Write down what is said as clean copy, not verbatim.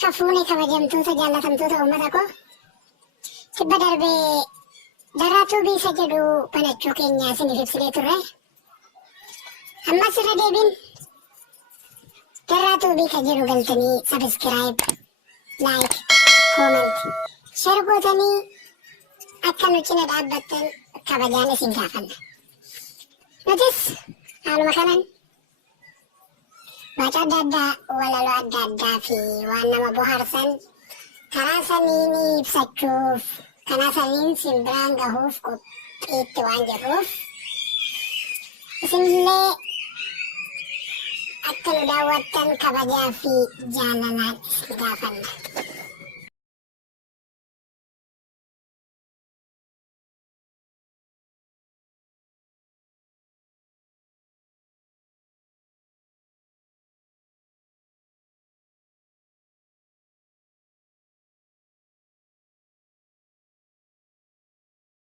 Harka fuunee kabajamtoota jaalatamtoota uummata koo kibba darbee daraatuu biisa jedhu banachuu keenya isiniif ibsinee turre. Ammas irra deebiin daraatuu biika jedhu galtanii sabiskiraayib, laayik, kooment, sheer gootanii akka nu cina dhaabbattan kabajaan isin gaafanna. Nutis haaluma kanaan baca adda addaa, walaloo adda addaa fi waan nama bohaarsan karaa saniin ibsachuuf, karaa saniin simbiraan gahuuf qophiitti waan jirruuf isinillee akka nu daawwattan kabajaa fi jaalalaan isin gaafanna.